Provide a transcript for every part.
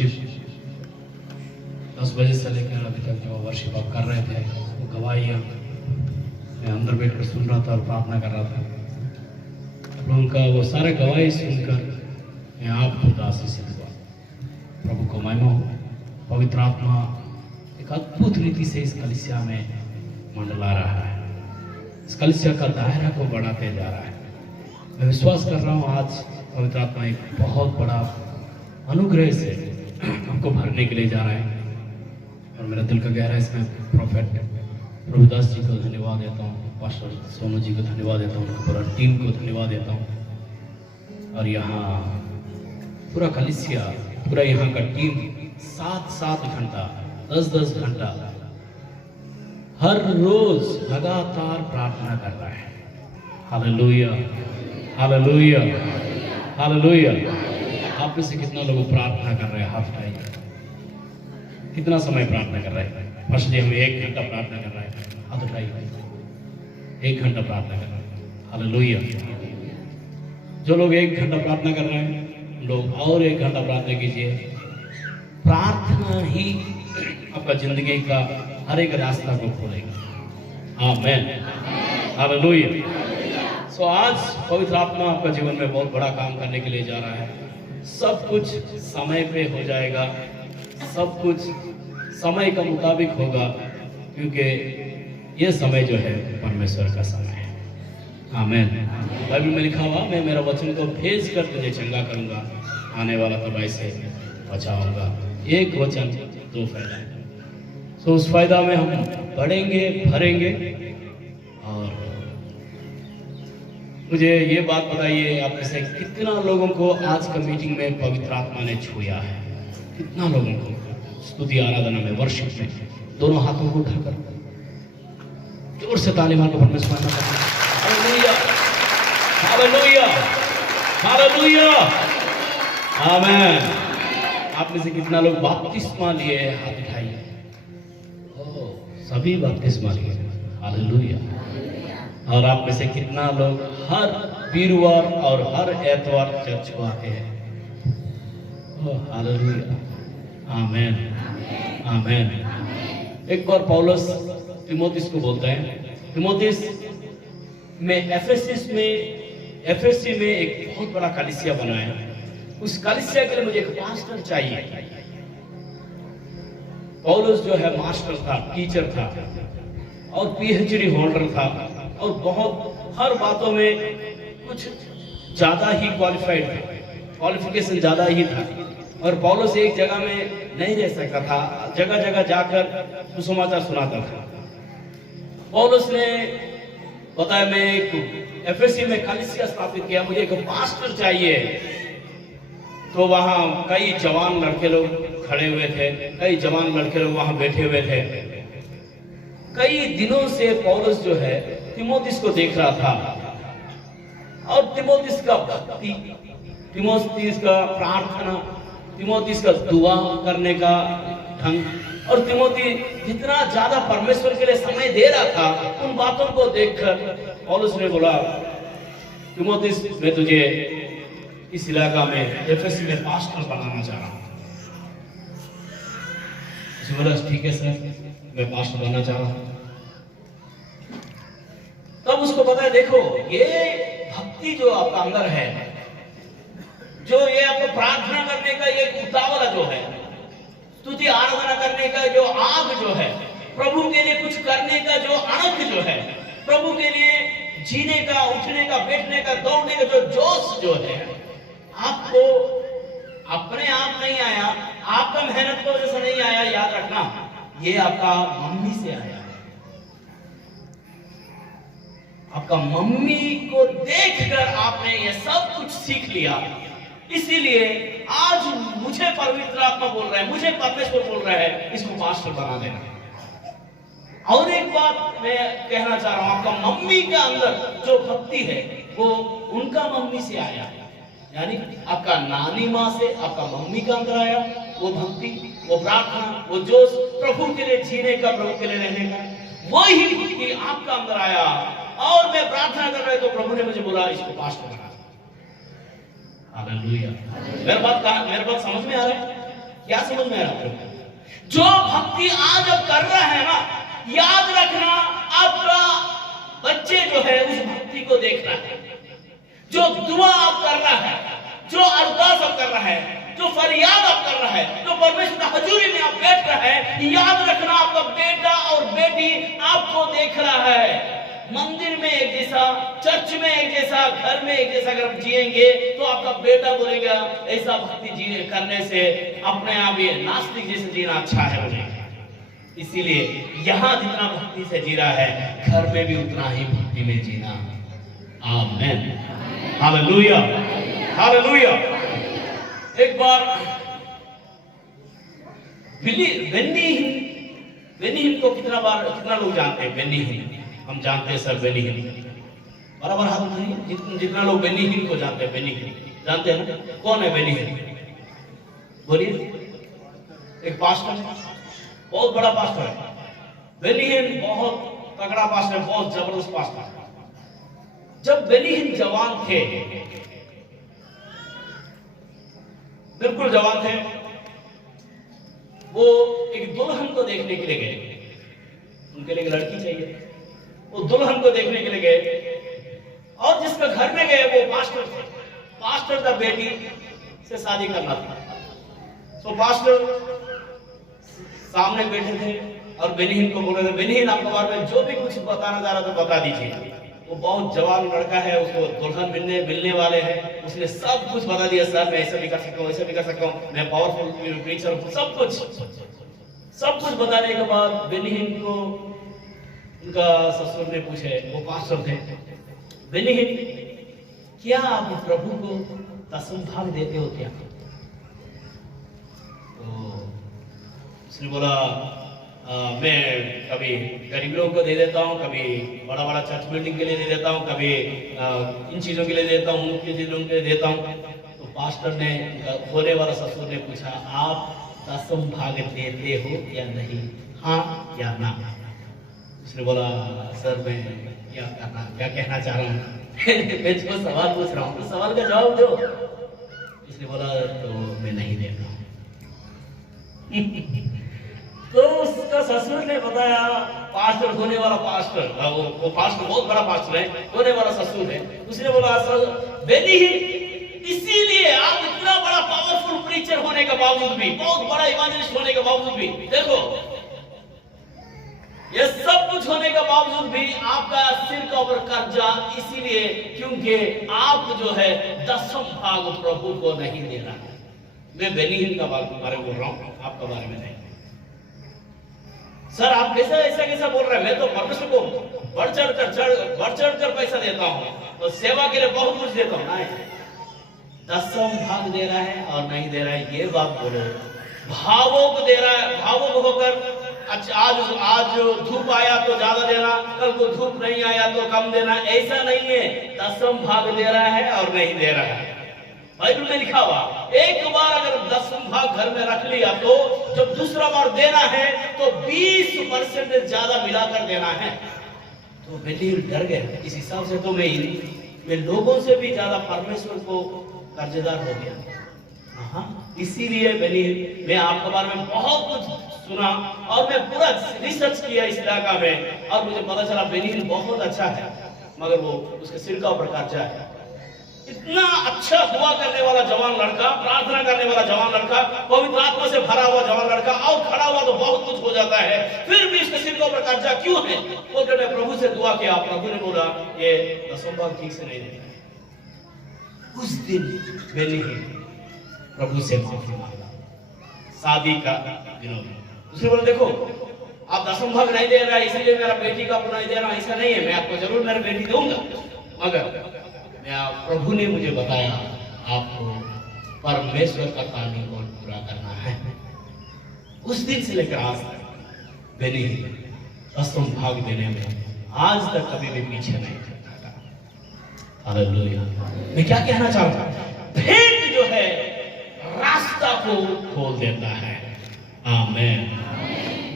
Worship 10 बजे से लेकर अभी तक जो वर्शिप आप कर रहे थे वो गवाहियाँ मैं अंदर बैठ कर सुन रहा था और प्रार्थना कर रहा था। आप लोगों का वो सारे गवाही सुनकर मैं आप खुद आशीषित हुआ। प्रभु को महिमा हो। पवित्र आत्मा एक अद्भुत रीति से इस कलीसिया में मंडला रहा है, इस कलीसिया का दायरा को बढ़ाते जा रहा है। मैं विश्वास कर रहा हूँ आज पवित्र आत्मा एक बहुत बड़ा अनुग्रह से हमको भरने के लिए जा रहा है। और मेरा दिल का गहरा इसमें प्रोफेट प्रभुदास जी को धन्यवाद देता हूँ, पास्टर सोनू जी को धन्यवाद देता हूँ, उनकी पूरा टीम को धन्यवाद देता हूँ। और यहाँ पूरा कलीसिया, पूरा यहाँ का टीम 7-7 घंटा 10-10 घंटा हर रोज लगातार प्रार्थना कर रहा है। Hallelujah, hallelujah, hallelujah. आप में से कितना लोग प्रार्थना कर रहे हैं? हाथ उठाइए। कितना समय प्रार्थना कर रहे हैं? फर्स्ट डे हम 1 घंटा प्रार्थना कर रहे हैं, हाथ उठाइए। 1 घंटा प्रार्थना कर रहे हैं। हालेलुया। जो लोग 1 घंटा प्रार्थना कर रहे हैं, लोग और 1 घंटा प्रार्थना कीजिए। प्रार्थना ही आपका जिंदगी का हर एक रास्ता को खोलेगा। आमीन, हालेलुया। सो आज पवित्र आत्मा आपका जीवन में बहुत बड़ा काम करने के लिए जा रहा है। सब कुछ समय पे हो जाएगा, सब कुछ समय का मुताबिक होगा, क्योंकि ये समय जो है परमेश्वर का समय है। आमीन। बाइबल में लिखा हुआ, मैं मेरा वचन को भेज कर तुझे चंगा करूंगा, आने वाला तबाही से बचाऊंगा। एक वचन 2 फायदा। सो उस फायदा में हम बढ़ेंगे, भरेंगे। और मुझे ये बात बताइए, आप में से कितना लोगों को आज का मीटिंग में पवित्र आत्मा ने छुआ है? कितना लोगों को? स्तुति आराधना में, वर्शिप में दोनों हाथों को उठाकर जोर से ताली मार के परमेश्वर का हालेलुया, हालेलुया, हालेलुया, आमीन। आप में से कितना लोग बपतिस्मा लिए? हाथ उठाइए। सभी बपतिस्मा लिए, हालेलुया। और आप में से कितना लोग हर वीरवार और हर एतवार चर्च को आते हैं? हालेलुया, आमीन, आमीन। एक बार पौलुस तीमुथियुस को बोलता है, तीमुथियुस में एफेसी में एक बहुत बड़ा कलीसिया बना है, उस कलीसिया के लिए मुझे एक पास्टर चाहिए। पौलुस जो है मास्टर था, टीचर था और पीएचडी होल्डर था और बहुत हर बातों में कुछ ज्यादा ही क्वालिफाइड था, क्वालिफिकेशन ज्यादा ही था। और पौलुस एक जगह में नहीं रह सकता था, जगह जगह जाकर सुसमाचार सुनाता था। पौलुस ने बताया, मैं एक एफएससी में कलीसिया स्थापित किया, मुझे एक पास्टर चाहिए। तो वहां कई जवान लड़के लोग खड़े हुए थे, कई जवान लड़के लोग वहां बैठे हुए थे। कई दिनों से पौलुस जो है तीमुथियुस को देख रहा था और तीमुथियुस का भक्ति, तीमुथियुस का प्रार्थना, तीमुथियुस का दुआ करने का ढंग और तीमुथियुस जितना ज्यादा परमेश्वर के लिए समय दे रहा था, उन बातों को देखकर पौलुस ने बोला, तीमुथियुस मैं तुझे इस इलाका में एफएससी में पास्टर बनाना चाह रहा हूं। बोला ठीक है सर, मैं पास्टर बनना चाह रहा हूं। तब उसको पता है, देखो ये भक्ति जो आपका अंदर है, जो ये आपको प्रार्थना करने का ये उतावला जो है, स्तुति आराधना करने का जो आग जो है, प्रभु के लिए कुछ करने का जो अणख जो है, प्रभु के लिए जीने का, उठने का, बैठने का, दौड़ने का जो जोश जो है, आपको अपने आप नहीं आया, आपका मेहनत की वजह से नहीं आया। याद रखना, ये आपका मम्मी से आया। आपका मम्मी को देखकर आपने ये सब कुछ सीख लिया। इसीलिए आज मुझे पवित्र आत्मा बोल रहा है, मुझे परमेश्वर बोल रहा है, इसको पास्टर बना देना। और एक बात मैं कहना चाह रहा हूं, आपका मम्मी का अंदर जो भक्ति है वो उनका मम्मी से आया, यानी आपका नानी माँ से आपका मम्मी का अंदर आया वो भक्ति, वो प्रार्थना, वो जोश, प्रभु के लिए जीने का, प्रभु के लिए रहने का, वही भक्ति आपका अंदर आया। और मैं प्रार्थना कर रहा तो प्रभु ने मुझे बोला इसको पास्टर बना। हालेलुया। मेरी बात समझ में आ रहा है? क्या समझ में आ रहा है? जो भक्ति आज आप कर रहे हैं ना, याद रखना आपका बच्चे जो है उस भक्ति को देख रहा है। जो दुआ आप कर रहा है, जो अरदास आप कर रहा है, जो फरियाद आप कर रहा है, जो परमेश्वर की हजूरी में आप बैठ रहा है, याद रखना आपका बेटा और बेटी आपको देख रहा है। मंदिर में एक जैसा, चर्च में एक जैसा, घर में एक जैसा अगर आप जिएंगे तो आपका बेटा बोलेगा ऐसा भक्ति जी करने से अपने आप ये नास्तिक जैसे जीना अच्छा है बोलेगा। इसीलिए यहाँ जितना भक्ति से जी रहा है, घर में भी उतना ही भक्ति में जीना। आमीन, हालेलुया, हालेलुया। एक बार बेनी हिन को कितना लोग जानते हैं? बेनी हिन हम जानते हैं सर, बेनी हिन बराबर हाथ नहीं, जितना लोग बेनी हिन को जानते हैं, बेनी हिन जानते हैं ना? कौन है बेनी हिन? बोलिए। एक पास्टर, बहुत बड़ा पास्टर है बेनी हिन, बहुत तगड़ा पास्टर, बहुत जबरदस्त पास्टर। जब बेनी हिन जवान थे, बिल्कुल जवान थे, वो एक दुल्हन को देखने के लिए गए। उनके लिए एक लड़की चाहिए, वो दुल्हन को देखने के लिए गए और जिसका घर में गए वो पास्टर थे। पास्टर का बेटी से शादी करना था। तो पास्टर सामने बैठे थे और बेनीहिन को बोल रहे थे, बेनीहिन आपके बारे में जो भी कुछ बताना चाह रहा था बता दीजिए। वो बहुत जवान लड़का है, उसको दुल्हन मिलने वाले हैं, उसने सब कुछ बता दिया। सर मैं ऐसा भी कर सकता हूँ, ऐसा भी कर सकता हूँ, मैं पावरफुल प्रीचर हूँ, सब कुछ बताने के बाद बेनीहिन को उनका ससुर ने पूछे, वो पास्टर थे, बेनीहिन क्या आप प्रभु को दसम भाग देते हो क्या? तो उसने बोला मैं कभी गरीब लोगों को दे देता हूँ, कभी बड़ा बड़ा चर्च बिल्डिंग के लिए दे देता हूँ, कभी इन चीज़ों के लिए देता हूँ, मुख्य चीज़ों के लिए देता हूँ। तो पास्टर ने, होने वाला ससुर ने पूछा, आप दसम भाग देते हो या नहीं, हाँ या ना? उसने बोला, सर मैं क्या कहना चाह रहा हूँ मैं जो सवाल पूछ रहा हूँ तो सवाल का जवाब दो। इसने बोला, तो मैं नहीं देता हूँ तो उसका ससुर ने बताया, पास्टर होने वाला पास्टर, वो पास्टर बहुत बड़ा पास्टर है, होने वाला ससुर है। उसने बोला, बेनीहिन इसीलिए आप इतना बड़ा पावरफुल प्रीचर होने के बावजूद भी, बहुत बड़ा इवांजेलिस्ट होने के बावजूद भी, देखो ये सब कुछ होने के बावजूद भी आपका सिर का ऊपर कर्जा, इसीलिए क्योंकि आप जो है दसम भाग प्रभु को नहीं दे रहा है। मैं बेनीहिन का बारे में बोल रहा हूँ, आपका बारे में नहीं। सर आप कैसा बोल रहे हैं? मैं तो परमेश्वर को बढ़ चढ़ कर पैसा देता हूँ, तो सेवा के लिए बहुत कुछ देता हूँ। नहीं, दसम भाग दे रहा है और नहीं दे रहा है, ये बात बोलो। भावुक दे रहा है, भावुक होकर अच्छा आज धूप आया तो ज्यादा देना, कल को धूप नहीं आया तो कम देना, ऐसा नहीं है। दसम भाग दे रहा है और नहीं दे रहा है। बाइबल में लिखा हुआ, एक बार अगर दसम भाग घर में रख लिया तो जब दूसरा बार देना है तो 20% ज्यादा मिलाकर देना है। तो बेनीहिन डर गए। इस हिसाब से तो मैं लोगों से भी ज्यादा परमेश्वर को कर्जदार हो गया। हाँ, इसीलिए बेनीहिन, मैं आपके बारे में बहुत कुछ सुना और मैं पूरा रिसर्च किया इस इलाका में और मुझे पता चला बेनीहिन बहुत अच्छा है, मगर वो उसके सिर का ऊपर कर्जा है। इतना अच्छा दुआ करने वाला जवान लड़का, प्रार्थना करने वाला जवान लड़का, पवित्र आत्मा से भरा हुआ जवान लड़का, और खड़ा हुआ तो बहुत कुछ हो जाता है, फिर भी इसके सिर के ऊपर कर्जा क्यों है? वो जब मैं प्रभु से दुआ किया, प्रभु ने बोला ये दसम भाग ठीक से नहीं देता। उस दिन बेनीहिन प्रभु से माफी मांगा, शादी का दिनों में। उसने बोला, देखो आप दसम भाग नहीं दे रहा है इसीलिए मेरा बेटी का नहीं दे रहा, ऐसा नहीं है, मैं आपको जरूर मेरी बेटी दूंगा, मगर प्रभु ने मुझे बताया आपको परमेश्वर का काम और पूरा करना है। उस दिन से लेकर आज तक बेनीहिन दसम भाग देने में आज तक कभी भी पीछे नहीं हटा। हालेलुया। मैं क्या कहना चाहता हूं, भेंट जो है रास्ता को खोल देता है। आमीन।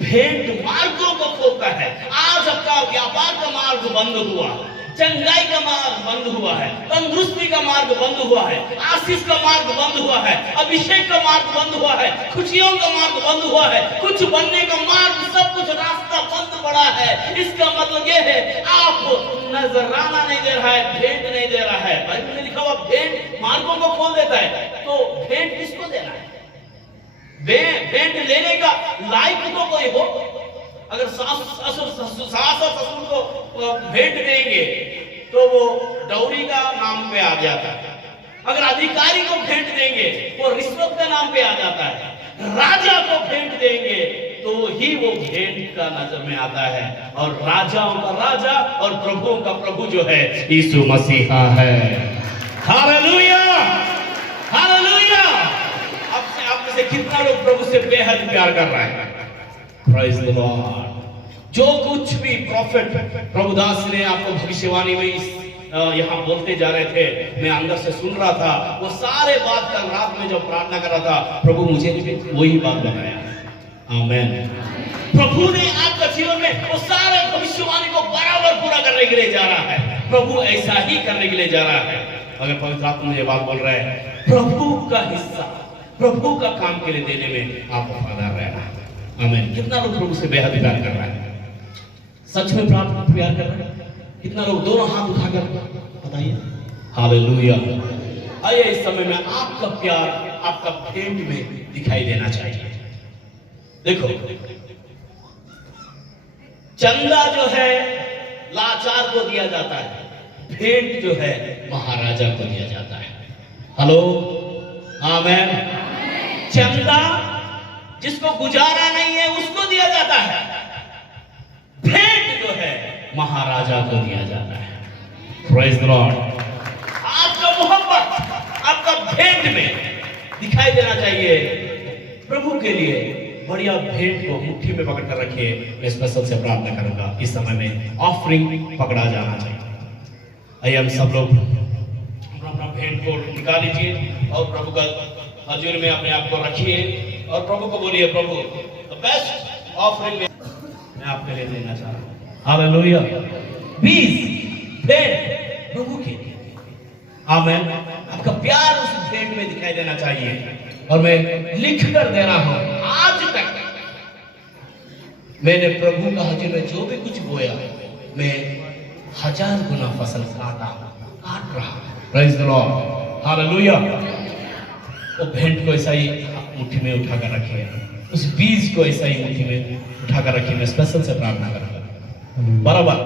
भेंट मार्गों को खोलता है। आज आपका व्यापार का मार्ग बंद हुआ, चंगाई का मार्ग बंद हुआ है, तंदुरुस्ती का मार्ग बंद हुआ है, आशीष का मार्ग बंद हुआ है, अभिषेक का मार्ग बंद हुआ है, खुशियों का मार्ग बंद हुआ है, कुछ बनने का मार्ग, सब कुछ रास्ता बंद पड़ा है। इसका मतलब यह है आप नजराना नहीं दे रहा है, भेंट नहीं दे रहा है। बाइबल में लिखा हुआ भेंट मार्गों को खोल देता है, तो भेंट किसको देना है? भेंट लेने का लायक तो कोई हो। अगर सास और ससुर को भेंट देंगे तो वो डौरी का नाम पे आ जाता है। अगर अधिकारी को भेंट देंगे वो रिश्वत का नाम पे आ जाता है। राजा को भेंट देंगे तो ही वो भेंट का नजर में आता है। और राजाओं का राजा और प्रभुओं का प्रभु जो है यीशु मसीहा है। Hallelujah, hallelujah. आप में से कितना लोग प्रभु से बेहद प्यार कर रहा है? Praise the Lord. जो कुछ भी प्रॉफिट प्रभुदास ने आपको भविष्यवाणी में यहाँ बोलते जा रहे थे, मैं अंदर से सुन रहा था। वो सारे बात कल रात में जब प्रार्थना कर रहा था, प्रभु मुझे वही बात बताया। आमीन। प्रभु ने आपका जीवन में वो सारे भविष्यवाणी को बराबर पूरा करने के लिए जा रहा है। प्रभु ऐसा ही करने के लिए जा रहा है। अगर पवित्र आत्मा मुझे बात बोल रहा है, प्रभु का हिस्सा प्रभु का काम के लिए देने में आप वफादार रहना। आमीन। कितना लोग प्रभु से बेहद प्यार कर रहा है? सच में प्यार कर रहा है? कितना लोग दोनों हाथ उठाकर बताइए। हालेलुया। आइए इस समय में आपका प्यार आपका भेंट में दिखाई देना चाहिए। देखो, चंदा जो है लाचार को दिया जाता है, भेंट जो है महाराजा को दिया जाता है। हेलो, आमीन। चंदा जिसको गुजारा नहीं है उसको दिया जाता है, भेंट जो है महाराजा को दिया जाता है। Praise the Lord. आपका मोहब्बत आपका भेंट में दिखाई देना चाहिए। प्रभु के लिए बढ़िया भेंट को मुट्ठी में पकड़ कर रखिए। मैं स्पेशल से प्रार्थना करूंगा इस समय में ऑफरिंग पकड़ा जाना चाहिए। आइए हम सब लोग अपना भेंट को निकाल लीजिए और प्रभु का हजूर में अपने आप को रखिए और प्रभु को बोलिए, प्रभु द बेस्ट ऑफरिंग मैं आपके लिए देना चाह रहा हूँ। हालेलुया। 20 भेंट प्रभु के लिए। आमीन। आपका प्यार उस भेंट में दिखाई देना चाहिए। और मैं लिख कर दे रहा हूं, आज तक मैंने प्रभु का हजूर में जो भी कुछ बोया, मैं 1000 गुना फसल काट रहा। Praise the lord. हालेलुया। वो भेंट को ऐसा ही मुट्ठी में उठाकर रखिए, उस बीज को ऐसा ही मुट्ठी में उठाकर रखिए। मैं स्पेशल से प्रार्थना करूंगा बराबर।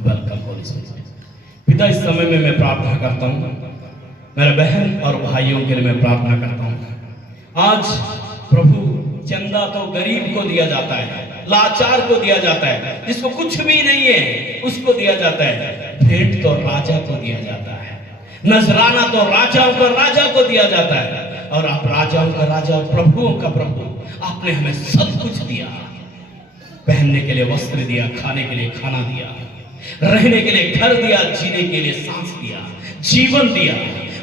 Welcome Holi spirit. पिता, इस समय में मैं प्रार्थना करता हूँ, मेरे बहन और भाइयों के लिए मैं प्रार्थना करता हूँ। आज प्रभु चंदा तो गरीब को दिया जाता है, लाचार को दिया जाता है, जिसको कुछ भी नहीं है उसको दिया जाता है। भेंट तो राजा को दिया जाता है, नजराना तो राजाओं का राजा को दिया जाता है। और आप राजाओं का राजा और प्रभुओं का प्रभु, आपने हमें सब कुछ दिया। पहनने के लिए वस्त्र दिया, खाने के लिए खाना दिया, रहने के लिए घर दिया, जीने के लिए सांस दिया, जीवन दिया।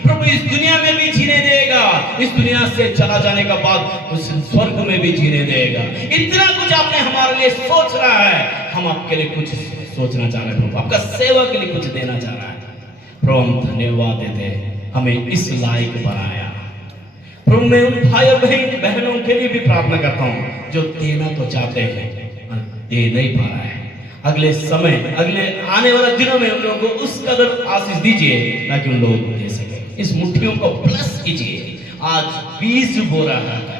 प्रभु इस दुनिया में भी जीने देगा, इस दुनिया से चला जाने का बाद उस स्वर्ग में भी जीने देगा। इतना कुछ आपने हमारे लिए सोच रहा है, हम आपके लिए कुछ सोचना चाह रहे हैं प्रभु, आपका सेवा के लिए कुछ देना चाह रहा है प्रभु। हम धन्यवाद देते हैं, हमें इस लायक बनाया प्रभु। मैं उन भाई और बहनों के लिए भी प्रार्थना करता हूँ जो देना तो चाहते हैं, दे नहीं पा रहा है। अगले समय, अगले आने वाले दिनों में उन लोगों को उस कदर आशीष दीजिए ताकि उन लोग दे सके। इस मुट्ठियों को प्लस कीजिए। आज 20 बो रहा है,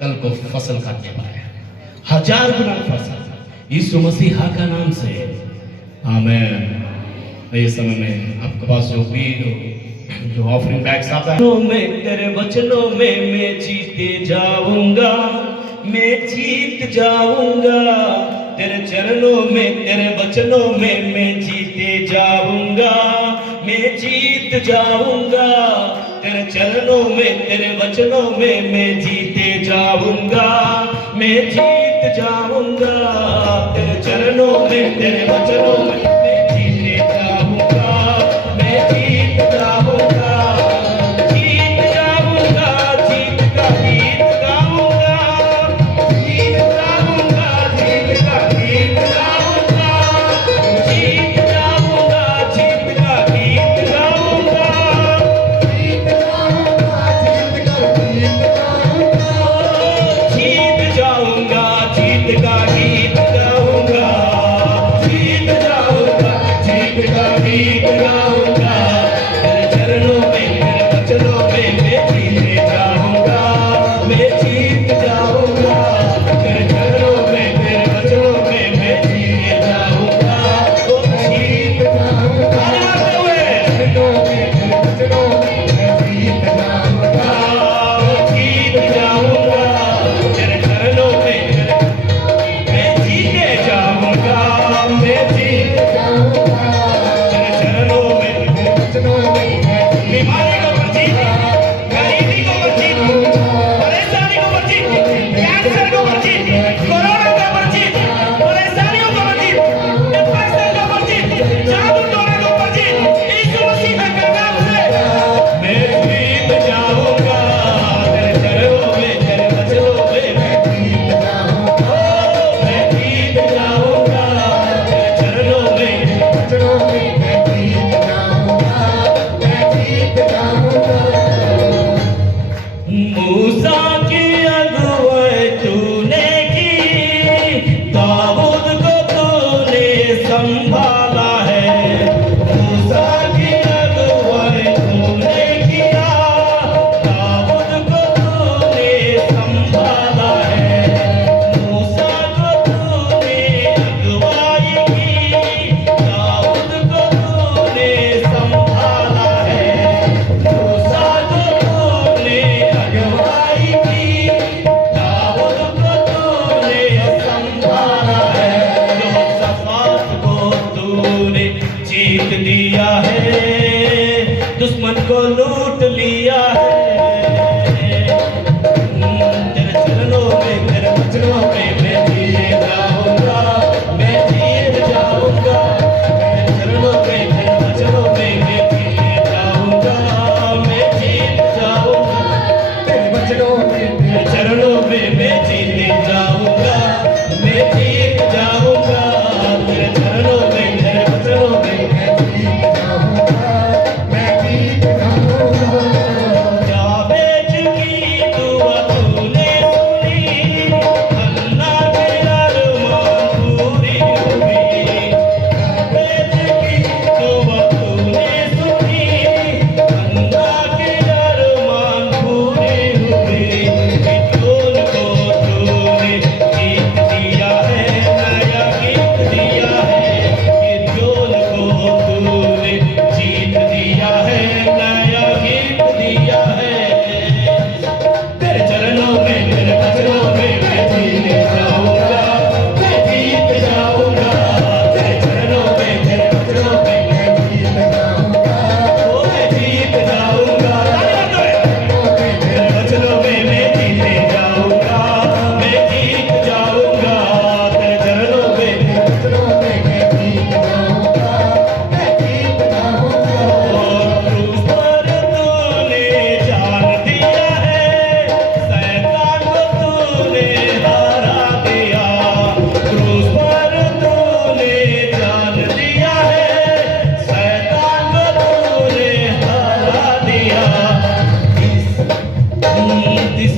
कल को फसल काटने वाला है, 1000 गुना फसल यीशु मसीहा का नाम से। आमीन। इस समय में आपके पास जो भी जो ऑफरिंग बैग्स आता है, मैं तेरे वचनों में मैं जीते जाऊंगा, मैं जीत जाऊंगा तेरे चरणों में, तेरे वचनों में मैं जीते जाऊंगा, मैं जीत जाऊंगा तेरे चरणों में, तेरे वचनों में मैं जीते जाऊंगा, मैं जीत जाऊंगा तेरे चरणों में, तेरे वचनों में मैं जीते जाऊंगा, मैं जीत जाऊंगा, जीत जाऊंगा, जीत का गीत गाऊंगा, जीत जाऊंगा, जीत का गीत गाऊंगा, जीत जाऊंगा, जीत का गीत गाऊंगा, जीत जाऊंगा,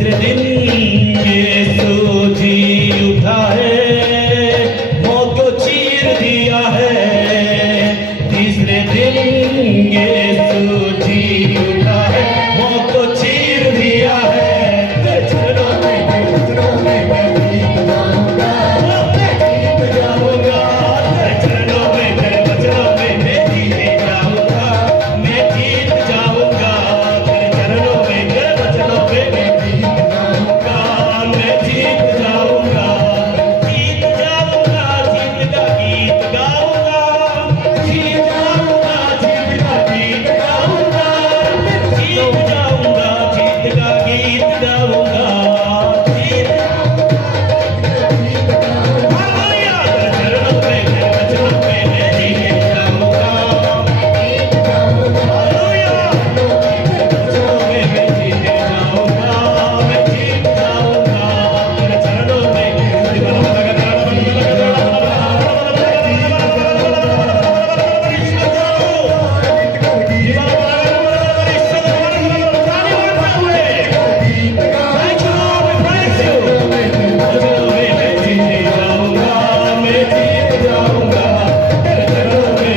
तीसरे दिन यीशु जी उठा है, मौत को चीर दिया है। तीसरे दिन यीशु जी उठा है, मौत को चीर दिया है। तेरे चरणों में मैं जीत जाऊंगा, जीत जाऊंगा। तेरे चरणों में, तेरे वचनों में मैं जीत जाऊंगा, मैं जीत जाऊंगा। तेरे चरणों में, तेरे वचनों में मैं जीत जाऊंगा, मैं जीत जाऊंगा। जीत जाऊंगा, जीत का गीत गाऊंगा, जीत जाऊंगा, जीत का गीत गाऊंगा, जीत जाऊंगा, जीत का गीत गाऊंगा, जीत हालेलुया। तेरे चरणों में, तेरे वचनों में मैं जीत जाऊंगा, हालेलुया। तेरे वचनों में मैं जीत जाऊंगा, मैं जीत जाऊंगा। तेरे चरणों में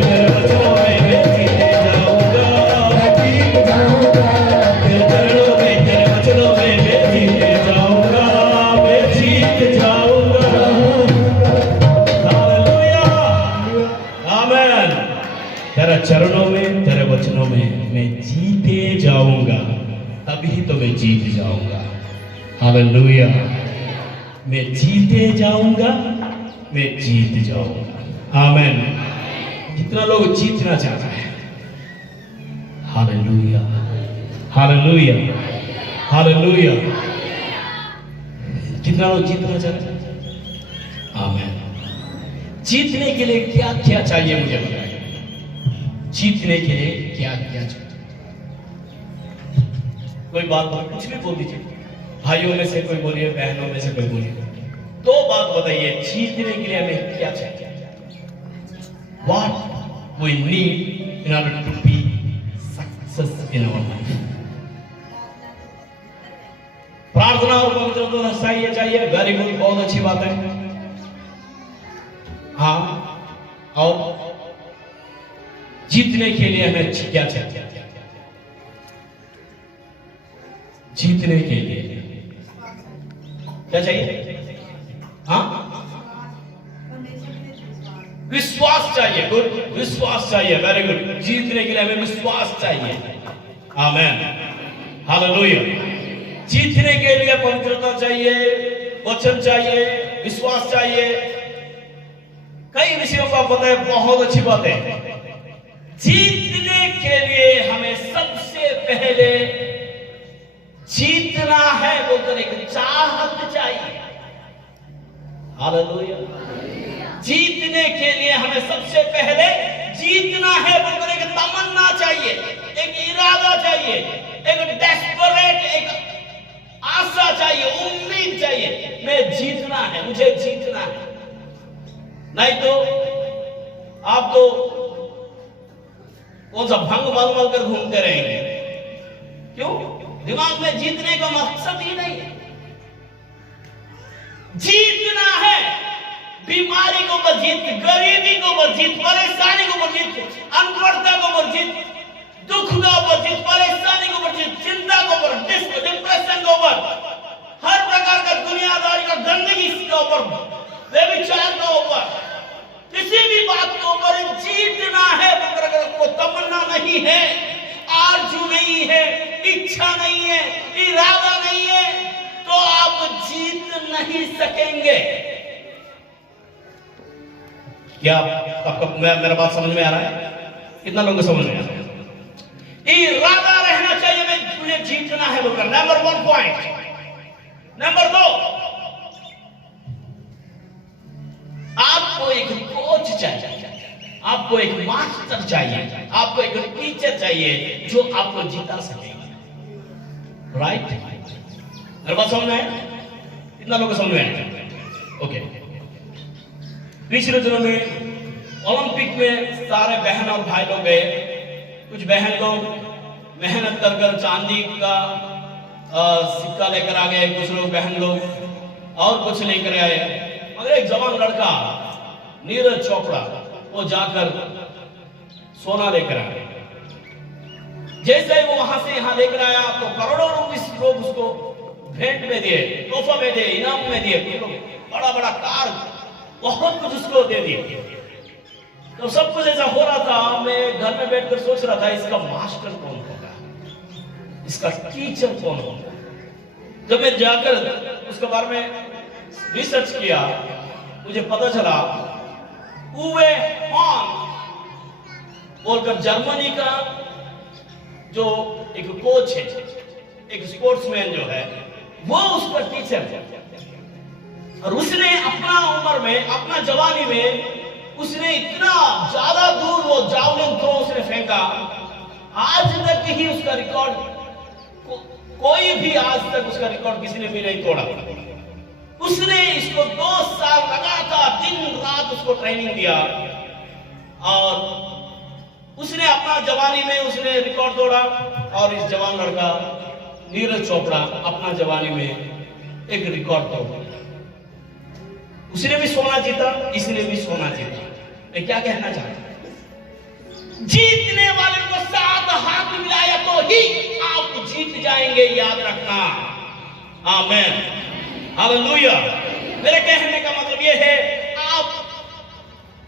तेरे चरणों में, तेरे वचनों में मैं जीते जाऊंगा, तभी तो मैं जीत जाऊंगा। हालेलुया। मैं जीते जाऊंगा, मैं जीत जाऊंगा। आमीन। कितना लोग जीतना चाहता है? Hallelujah, hallelujah, hallelujah. कितना लोग जीतना चाहते हैं? आमीन। जीतने के लिए क्या क्या चाहिए मुझे बताइए? जीतने के लिए क्या क्या चाहिए? कोई बात कुछ भी बोल दीजिए। भाइयों में से कोई बोलिए, बहनों में से कोई बोलिए। दो बात बताइए, जीतने के लिए हमें क्या चाहिए? What we need in order to be success in our life? प्रार्थना और पवित्रता चाहिए। वेरी गुड, बहुत अच्छी बात है। हाँ, और जीतने के लिए हमें क्या चाहिए? जीतने के लिए क्या चाहिए? हाँ, विश्वास चाहिए। गुड, विश्वास चाहिए। Very good. जीतने के लिए हमें विश्वास चाहिए। आमीन, हालेलुया। जीतने के लिए पवित्रता चाहिए, वचन चाहिए, विश्वास चाहिए। कई विषयों को आप बताए, बहुत अच्छी बात है। जीतने के लिए हमें सबसे पहले जीतना है वो तो एक चाहत चाहिए। हालेलुया। जीतने के लिए हमें सबसे पहले जीतना है वो तो एक तमन्ना चाहिए, एक इरादा चाहिए, एक डेस्परेट, एक आशा चाहिए, उम्मीद चाहिए। मैं जीतना है, मुझे जीतना है। नहीं तो आप तो कौन सा भंग मल कर घूमते रहेंगे। क्यों? दिमाग में जीतने का मकसद ही नहीं है। जीतना है, बीमारी को ऊपर जीत, गरीबी को ऊपर जीत, परेशानी को ऊपर जीत, अनपढ़ता को ऊपर जीत, दुख का ऊपर जीत, परेशानी को ऊपर जीत, चिंता को ऊपर, डिप्रेशन को ऊपर, हर प्रकार का दुनियादारी का गंदगी का ऊपर, व्यभिचार का ऊपर, किसी भी बात के ऊपर जीतना है। अगर आपको तमन्ना नहीं है, आरज़ू नहीं है, इच्छा नहीं है, इरादा नहीं है, तो आप जीत नहीं सकेंगे। क्या आपको मेरा बात समझ में आ रहा है? कितना लोगों को समझ में आ रहा है? इरादा रहना चाहिए, मुझे जीतना है बोलकर। Number 1 point. नंबर 2, आपको एक कोच चाहिए, आपको एक मास्टर चाहिए, आपको एक टीचर चाहिए जो आपको जिता सकेगा। राइट? मेरे बात समझ में आया? कितना लोगों को समझ में आया? ओके। पिछले दिनों में ओलंपिक में सारे बहन और भाई लोग गए। कुछ बहन लोग मेहनत कर चांदी का सिक्का लेकर आ गए, कुछ लोग बहन लोग और कुछ लेकर आए, मगर एक जवान लड़का नीरज चोपड़ा वो जाकर सोना लेकर आया। जैसे वो वहां से यहाँ लेकर आया तो करोड़ों लोग उसको भेंट में दिए, तोहफा में दिए, इनाम में दिए, बड़ा बड़ा कार, बहुत कुछ उसको दे दिए। तो सब कुछ ऐसा हो रहा था, मैं घर में बैठकर सोच रहा था इसका मास्टर कौन होगा, इसका टीचर कौन होगा। जब मैं जाकर उसके बारे में रिसर्च किया, मुझे पता चला उवे हॉन बोलकर जर्मनी का जो एक कोच है, एक स्पोर्ट्समैन जो है, वो उसका टीचर है। और उसने अपना उम्र में, अपना जवानी में, उसने इतना ज्यादा दूर वो जावलिन थ्रो उसने फेंका, आज तक ही उसका रिकॉर्ड कोई भी आज तक उसका रिकॉर्ड किसी ने भी नहीं तोड़ा। उसने इसको 2 साल लगातार दिन रात उसको ट्रेनिंग दिया और उसने अपना जवानी में उसने रिकॉर्ड तोड़ा। और इस जवान लड़का नीरज चोपड़ा अपना जवानी में एक रिकॉर्ड तोड़ा। उसने भी सोना जीता, इसने भी सोना जीता। मैं क्या कहना चाहता हूं, जीतने वाले को साथ हाथ मिलाया तो ही आप जीत जाएंगे, याद रखना। आमीन, हालेलुया। मेरे कहने का मतलब यह है, आप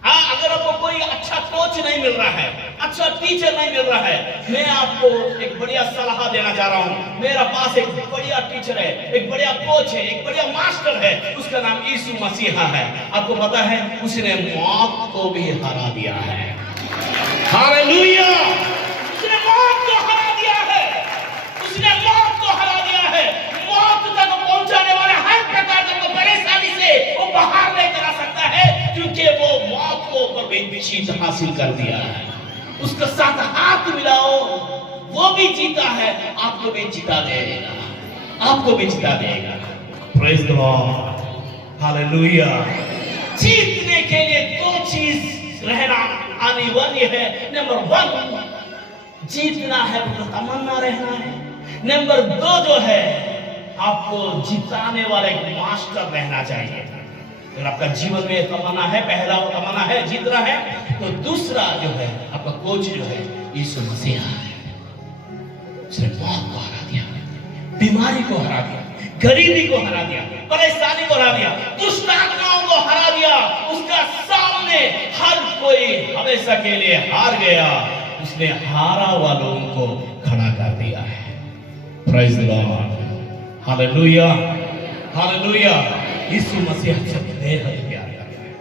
अगर आपको कोई अच्छा कोच नहीं मिल रहा है, अच्छा टीचर नहीं मिल रहा है, मैं आपको एक बढ़िया सलाह देना चाह रहा हूं। मेरा पास एक बढ़िया टीचर है, एक बढ़िया कोच है, एक बढ़िया मास्टर है, उसका नाम यीशु मसीहा है। आपको पता है उसने मौत को भी हरा दिया है। हालेलुया। उसने मौत को हरा दिया है, उसने मौत को हरा दिया है। मौत तक पहुंचाने वाले हर प्रकार की परेशानी से वो बाहर लेकर आ सकता है, क्योंकि वो मौत को ऊपर भी जीत हासिल कर दिया है। उसके साथ हाथ मिलाओ, वो भी जीता है, आपको भी जिता देगा, आपको भी जिता देगा। Praise the lord, hallelujah. जीतने के लिए 2 चीज रहना अनिवार्य है। नंबर 1 जीतना है, तमन्ना रहना है। नंबर 2 जो है, आपको जिताने वाले मास्टर रहना चाहिए। अगर आपका जीवन में तमन्ना है, पहला वो तमन्ना है जीतना है, तो दूसरा जो है आपका कोच जो है यीशु मसीहा है। उसने मौत को हरा दिया, बीमारी को हरा दिया, गरीबी को हरा दिया, परेशानी को हरा दिया, दुष्ट आत्माओं को हरा दिया। उसका सामने हर कोई हमेशा के लिए हार गया, उसने हारा वालों को खड़ा कर दिया है। Praise the lord, hallelujah, hallelujah. यीशु मसीह हमसे बेहद प्यार कर रहा है।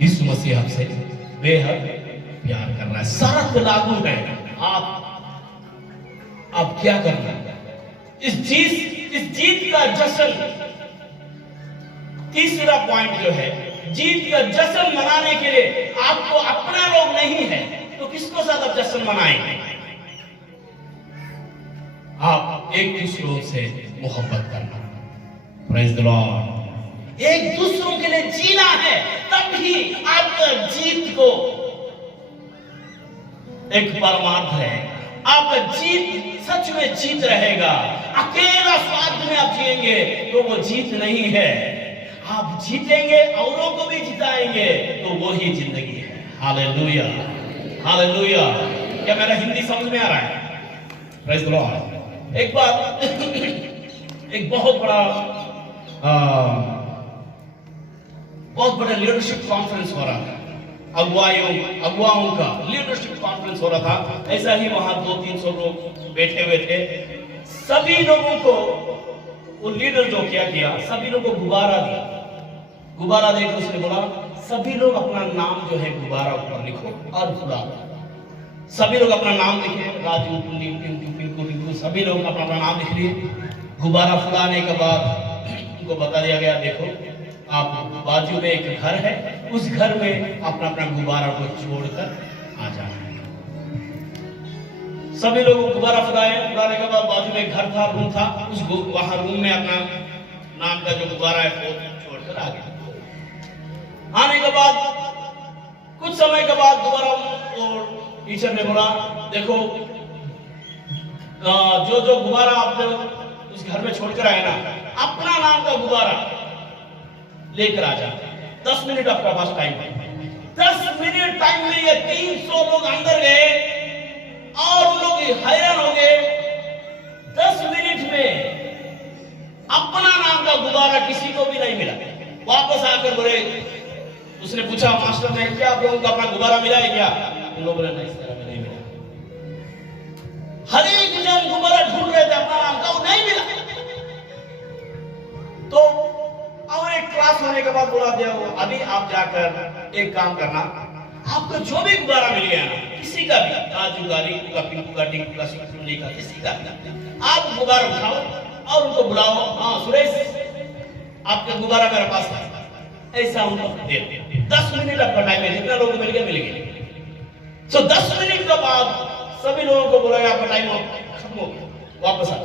यीशु मसीह हमसे बेहद प्यार कर रहा है। शर्त लागू है, आप क्या करना है? इस जीत का जश्न, तीसरा पॉइंट जो है, जीत का जश्न मनाने के लिए आपको अपना लोग नहीं है तो किसको साथ आप जश्न मनाएंगे? आप एक दूसरों से मोहब्बत करना। Praise the Lord. एक दूसरों के लिए जीना है, तब ही आपका जीत को एक परमार्थ है। आपका जीत सच में जीत रहेगा। अकेला स्वार्थ में आप जिएंगे तो वो जीत नहीं है। आप जीतेंगे, औरों को भी जिताएंगे, तो वो ही जिंदगी है। Hallelujah, hallelujah. क्या मेरा हिंदी समझ में आ रहा है? Praise the Lord. एक बार एक बहुत बड़ा लीडरशिप कॉन्फ्रेंस हो रहा था। अगुवाओं का लीडरशिप कॉन्फ्रेंस हो रहा था। ऐसा ही वहां 200-300 लोग बैठे हुए थे। सभी लोगों को वो लीडर जो क्या किया, सभी लोगों को गुब्बारा दिया। गुब्बारा देकर उसने बोला, सभी लोग अपना नाम जो है गुब्बारा ऊपर लिखो और फुला। सभी लोग अपना नाम लिखे, राजू, पिंकू, सभी लोग अपना नाम लिख लिए। गुब्बारा फुलाने के बाद उनको बता दिया गया, देखो आप बाजू में एक घर है, उस घर में अपना अपना गुब्बारा को छोड़कर आ जाना है। सभी लोग गुब्बारा फुलाने के बाद बाजू में घर था, रूम था, उस वहां रूम में अपना नाम का जो गुब्बारा है वो छोड़कर आ गया। आने के बाद कुछ समय के बाद दोबारा टीचर ने बोला, देखो जो जो गुब्बारा आप उस घर में छोड़कर आए ना, अपना नाम का गुब्बारा लेकर आ जाए। 10 मिनट आपका पास टाइम है। 10 मिनट टाइम में ये 300 लोग अंदर गए और लोग हैरान हो गए। 10 मिनट में अपना नाम का गुब्बारा किसी को भी नहीं मिला। वापस आकर बोले, उसने पूछा मास्टर ने, क्या आप लोगों को अपना गुब्बारा मिला है क्या? उन लोगों ने नहीं, इस तरह नहीं मिला। हर एक जन गुब्बारा ढूंढ रहे थे अपना नाम का, वो नहीं मिला। तो और एक क्लास होने के बाद बोला दिया, अभी आप जाकर एक काम करना, आपको जो भी गुब्बारा मिल गया ना, किसी का भी, राजू का, रिंकू का, पिंकू का, टिंकू का, सुनी का, किसी का, आप गुब्बारा उठाओ और उनको बुलाओ। हाँ सुरेश, आपका गुब्बारा मेरे पास है, ऐसा उनको दे। 10 मिनट आपका टाइम है, जितना लोगों को मिल गया। तो 10 मिनट के बाद सभी लोगों को बुलाया, आपका टाइम खत्म हो गया, वापस आ।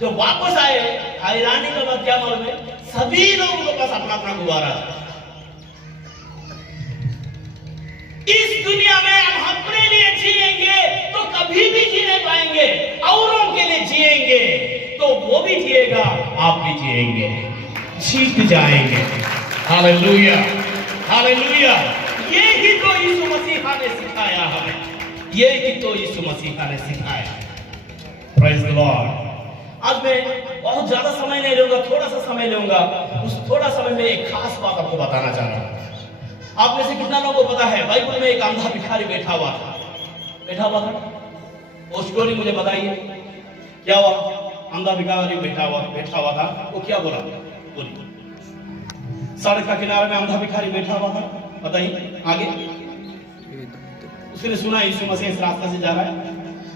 जो वापस आए, हैरानी का बात क्या मालूम है, सभी लोगों के पास अपना अपना गुब्बारा है। इस दुनिया में हम अपने लिए जिएंगे तो कभी भी जी नहीं पाएंगे, औरों के लिए जिएंगे तो वो भी जिएगा, आप भी जिएंगे, जीत जाएंगे। Hallelujah, hallelujah. ये ही तो यीशु मसीह ने सिखाया हमें, ये ही तो यीशु मसीह ने सिखाया। Praise the Lord. आज मैं बहुत ज्यादा समय नहीं लूंगा, थोड़ा सा समय लूंगा। उस थोड़ा समय में एक खास बात आपको बताना चाह रहा हूं। आप में से कितना लोगों को पता है, बाइबल में एक अंधा भिखारी बैठा हुआ था। वो स्टोरी मुझे बताइए, क्या हुआ? अंधा भिखारी बैठा हुआ था। वो क्या बोला? बोलिए। सड़क का किनारे में अंधा भिखारी बैठा हुआ था, बताइए आगे। उसने सुना यीशु मसीह इस रास्ते से जा रहा है,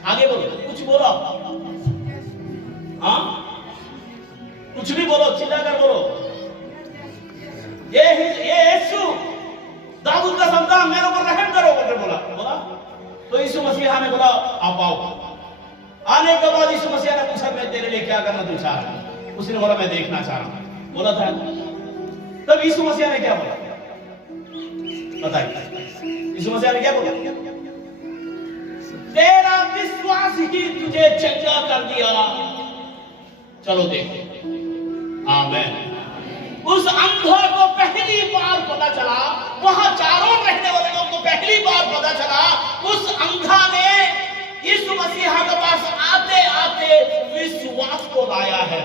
आगे बोलो, कुछ बोलो। हाँ, कुछ भी बोलो, चिल्लाकर बोलो। ये यीशु, दाऊद का संतान, मेरे ऊपर रहम करो करके बोला। तो यीशु मसीह ने बोला, आप आओ। आने के बाद यीशु मसीह ने पूछा, मैं तेरे लिए क्या करना तू चाह रहा? उसने बोला, मैं देखना चाह रहा हूं। बोला था। तब यीशु मसीह ने क्या बोला बताइए? यीशु मसीह ने क्या बोला? तेरा विश्वास ही तुझे चंगा कर दिया, चलो देखो। आमीन। उस अंधा को पहली बार पता चला, वहां चारों रहने वाले लोगों को पहली बार पता चला, उस अंधा ने यीशु मसीह के पास आते आते विश्वास को लाया है।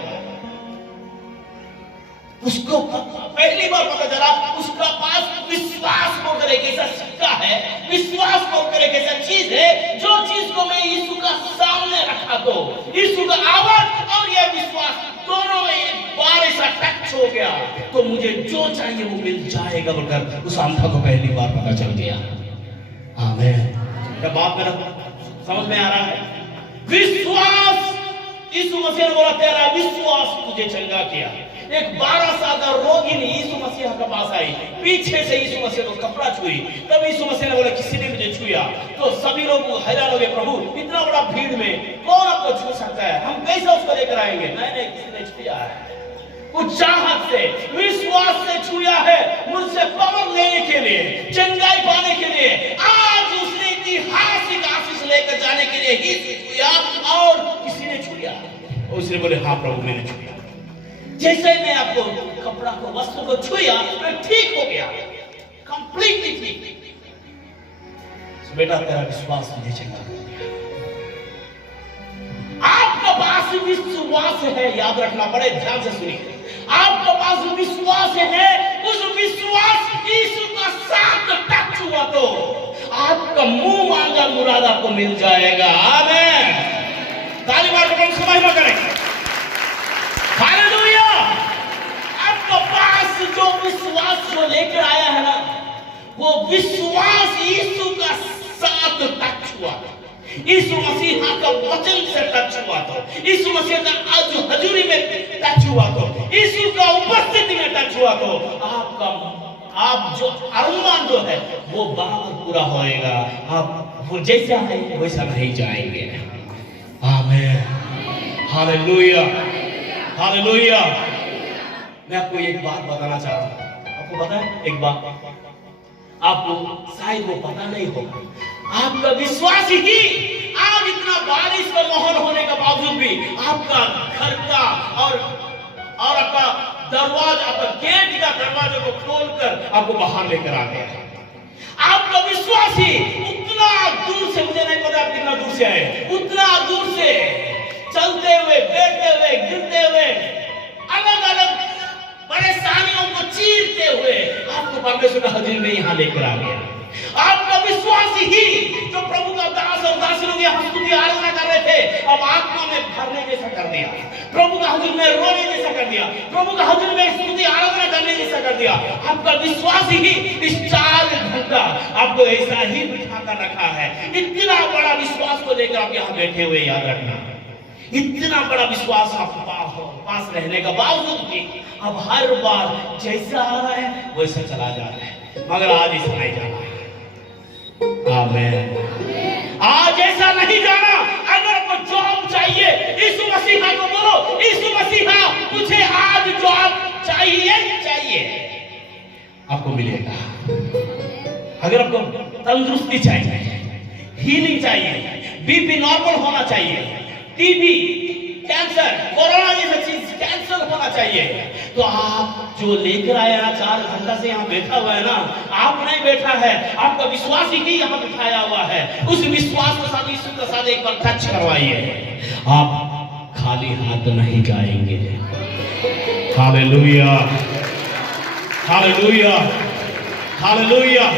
उसको पहली बार पता चला, उसका पास विश्वास बोलकर एक ऐसा सिक्का है, विश्वास बोलकर एक ऐसा चीज है, जो चीज को मैं यीशु का सामने रखा तो यीशु का आवाज और यह विश्वास दोनों में एक बार ऐसा टच हो गया तो मुझे जो चाहिए वो मिल जाएगा बोलकर उस अंधा को पहली बार पता चल गया। आमीन। क्या बात मेरा समझ में आ रहा है? विश्वास, यीशु मसीह ने बोला, तेरा विश्वास तुझे चंगा किया। एक 12 साल का रोगिनी यीशु मसीह के पास आई, पीछे से यीशु मसीह को कपड़ा छुई। तब यीशु मसीह ने बोला, किसी ने मुझे छुआ। तो सभी लोग हैरान हो गए, प्रभु इतना बड़ा भीड़ में कौन आपको छू सकता है, हम कैसे उसको लेकर आएंगे? नहीं, किसी ने छुआ है, कुछ चाहत से, विश्वास से छुआ है, मुझसे पावर लेने के लिए, चंगाई पाने के लिए। आज उसने ऐतिहासिक आशीष लेकर जाने के लिए ही छुआ और किसी ने छुआ। उसने बोले, हाँ प्रभु मैंने छुआ। जैसे मैं आपको कपड़ा को, वस्त्र को छुआ, मैं ठीक हो गया, कंप्लीटली ठीक। बेटा तेरा विश्वास मुझे चंगा कर दिया। आपके पास विश्वास है, याद रखना, बड़े ध्यान से सुनिए। आपके पास विश्वास है, उस विश्वास यीशु का साथ टच हुआ तो आपका मुंह मांगा मुराद आपको मिल जाएगा। आमीन। ताली मार के उसको महिमा करें। हालेलुया। आपके पास जो विश्वास जो लेकर आया है ना, वो विश्वास यीशु का साथ टच हुआ, यीशु मसीह का वचन से टच हुआ तो, यीशु मसीह का आज हजूरी में टच हुआ तो, यीशु का उपस्थिति में टच हुआ तो आप जो अरमान जो है वो बार पूरा होएगा। आप वो जैसा है वैसा नहीं जाएंगे। आमीन। Hallelujah, hallelujah. मैं आपको एक बात बताना चाह रहा हूं। आपको पता है एक बात, आपको शायद वो पता नहीं होगा, आपका विश्वास ही आज इतना बारिश का माहौल होने के बावजूद भी आपका घर का और आपका दरवाजा, आपका गेट का दरवाजा को खोलकर आपको बाहर लेकर आ गया। आपका विश्वास ही उतना दूर से, मुझे नहीं पता आप कितना दूर से आए, उतना दूर से चलते हुए, बैठते हुए, गिरते हुए, अलग अलग परेशानियों को चीरते हुए आपको परमेश्वर का हजूर में यहाँ लेकर आ गया। आपका विश्वास ही जो प्रभु का दास और दासी लोग यहाँ स्तुति आराधना कर रहे थे, अब आत्मा में भरने जैसा कर दिया, प्रभु का हजूर में रोने जैसा कर दिया, प्रभु का हजूर में स्तुति आराधना करने जैसा कर दिया। आपका विश्वास ही इस 4 घंटा आपको ऐसा ही बिठा कर रखा है। इतना बड़ा विश्वास को लेकर आप यहाँ बैठे हुए, याद रखना, इतना बड़ा विश्वास आपके पास रहने का बावजूद भी अब हर बार जैसा आ रहा है वैसा चला जा रहा है, मगर आज ऐसा नहीं जाना है। आमीन। आज ऐसा नहीं जाना। अगर आपको जॉब चाहिए, यीशु मसीहा को बोलो, यीशु मसीहा मुझे आज जॉब चाहिए, आपको मिलेगा। अगर आपको तंदुरुस्ती चाहिए, हीलिंग चाहिए, बीपी नॉर्मल होना चाहिए, टीबी, कैंसर, कोरोना जैसा चीज कैंसर होना चाहिए, तो आप जो लेकर आया 4 घंटा से यहाँ बैठा हुआ है ना, आप नहीं बैठा है, आपका विश्वास ही यहाँ बिठाया हुआ है। उस विश्वास के साथ यीशु के साथ एक बार टच करवाइए, आप खाली हाथ नहीं जाएंगे। Hallelujah, hallelujah, hallelujah.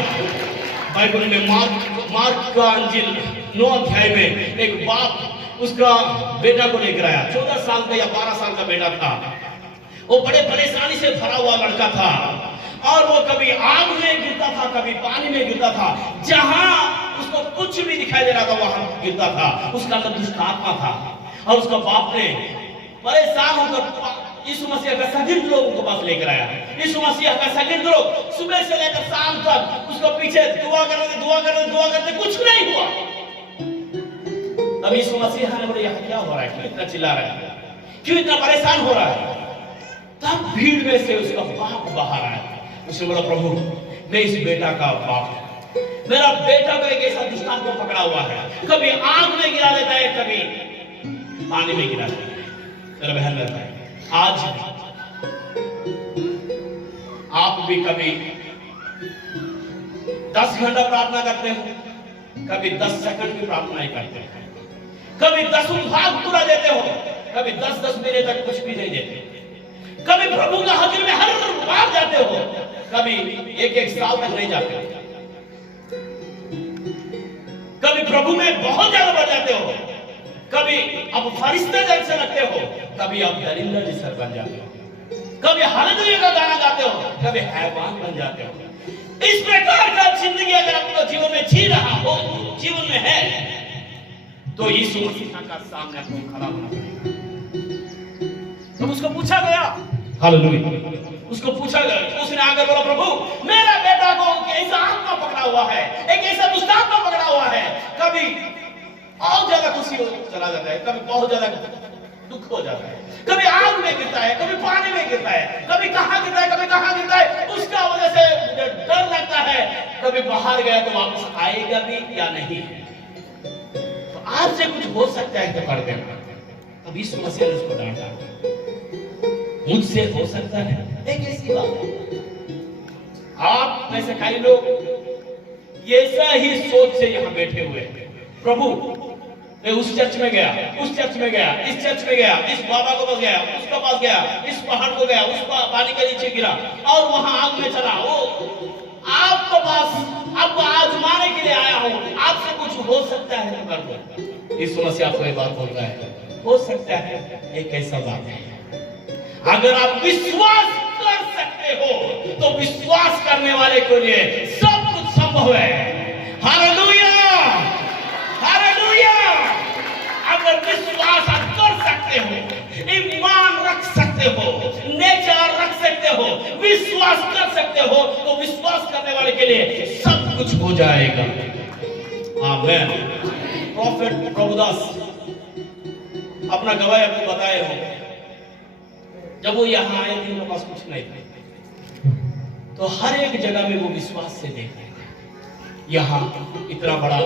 बाइबल में मार्क का अंजील 9 अध्याय में एक बाप उसका बेटा को लेकर आया, 14 साल का या 12 साल का बेटा था। वो बड़े परेशानी से भरा हुआ लड़का था, और वो कभी आग में गिरता था, कभी पानी में गिरता था, जहां उसको कुछ भी दिखाई दे रहा था वहां गिरता था। उसका अंदर दुष्ट आत्मा था, और उसका बाप ने परेशान होकर यीशु मसीह का शागिर्द लोगों को पास लेकर आया। यीशु मसीह का शागिर्द लोग सुबह से लेकर शाम तक उसको पीछे दुआ करते कुछ नहीं हुआ। तब यीशु मसीह ने बोले, यहाँ क्या हो रहा है, क्यों इतना चिल्ला रहा है, क्यों इतना परेशान हो रहा है? तब भीड़ में से उसका बाप बाहर आया। उसने बोला, प्रभु मैं इस बेटा का बाप, मेरा बेटा को एक ऐसा दुष्टांत को पकड़ा हुआ है, कभी आग में गिरा देता है, कभी पानी में गिरा देता है। मेरा बहन रहता है, आज आप भी कभी 10 घंटा प्रार्थना करते हो, कभी 10 सेकंड की प्रार्थना ही करते हो, कभी 10 भाग पूरा देते हो, कभी 10-10 महीने तक कुछ भी नहीं देते, कभी प्रभु का हजूर में हर बार जाते हो, कभी 1-1 साल तक नहीं जाते, कभी प्रभु में बहुत ज्यादा बढ़ जाते हो, कभी आप फरिश्ते जैसे लगते हो, कभी आप दरिंदा जैसा बन जाते हो, कभी हालेलुया का गाना गाते हो, कभी हैवान बन जाते हो। इस प्रकार का जिंदगी अगर आपको जीवन में जी रहा हो, जीवन में है, तो यीशु मसीह का सामने आपको खड़ा होना पड़ेगा। तो उसको पूछा गया, हालेलुया, उसको पूछा गया, उसने आकर बोला, प्रभु मेरा बेटा को ऐसा आत्मा पकड़ा हुआ है, एक ऐसा दुष्ट आत्मा पकड़ा हुआ है, कभी और ज्यादा खुशी हो चला जाता है, कभी बहुत ज्यादा दुख हो जाता है, कभी आग में गिरता है, कभी पानी में गिरता है, कभी कहां गिरता है, कभी कहां गिरता है, उसका वजह से मुझे डर लगता है, कभी बाहर गया तो वापस आएगा भी या नहीं। तो आज से कुछ हो सकता है तो कर देना। तब यीशु मसीह ने उसको डांटा, मुझसे हो सकता है, एक ऐसी बात है, आप में से कई लोग ऐसा ही सोच से यहाँ बैठे हुए हैं, प्रभु मैं उस चर्च में गया, उस चर्च में गया, इस चर्च में गया, इस बाबा को पास गया, उसके पास गया, इस पहाड़ को गया, उस पानी के नीचे गिरा और वहां आग में चला, वो आपके पास आपको आजमाने के लिए आया हूं, आपसे कुछ हो सकता है तो कर दो। यीशु मसीह आपको ये बात बोल रहा है, हो सकता है, एक ऐसा बात है, अगर आप विश्वास कर सकते हो तो विश्वास करने वाले के लिए सब कुछ संभव है। Hallelujah, hallelujah. अगर विश्वास आप कर सकते हो, ईमान रख सकते हो, नेचर रख सकते हो, विश्वास कर सकते हो, तो विश्वास करने वाले के लिए सब कुछ हो जाएगा। आमीन। प्रॉफेट प्रभुदास अपना गवाही आपको बताए हो, जब वो यहाँ आए थे उनके पास कुछ नहीं था, तो हर एक जगह में वो विश्वास से देख रहे थे, यहाँ इतना बड़ा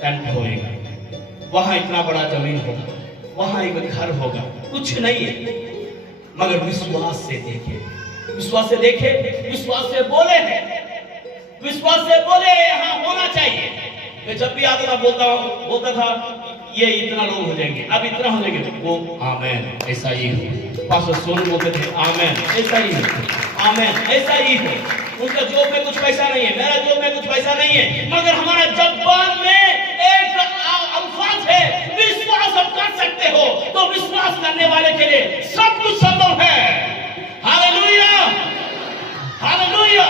टेंट होएगा, वहां इतना बड़ा जमीन होगा, वहां एक घर होगा, कुछ नहीं है, मगर विश्वास से देखे, विश्वास से देखे, विश्वास से बोले हैं, विश्वास से बोले यहाँ होना चाहिए। मैं जब भी आता था बोलता था ये इतना लोग हो जाएंगे, अब इतना हो जाएंगे, वो आमेन ऐसा ही हो। पास्टर सोनू बोलते थे आमेन ऐसा ही हो, आमेन ऐसा ही हो। उनका जॉब में कुछ पैसा नहीं है, मेरा जॉब में कुछ पैसा नहीं है, मगर हमारा जबान में एक अल्फाज है, विश्वास आप कर सकते हो, तो विश्वास करने वाले के लिए सब कुछ संभव है। Hallelujah, hallelujah.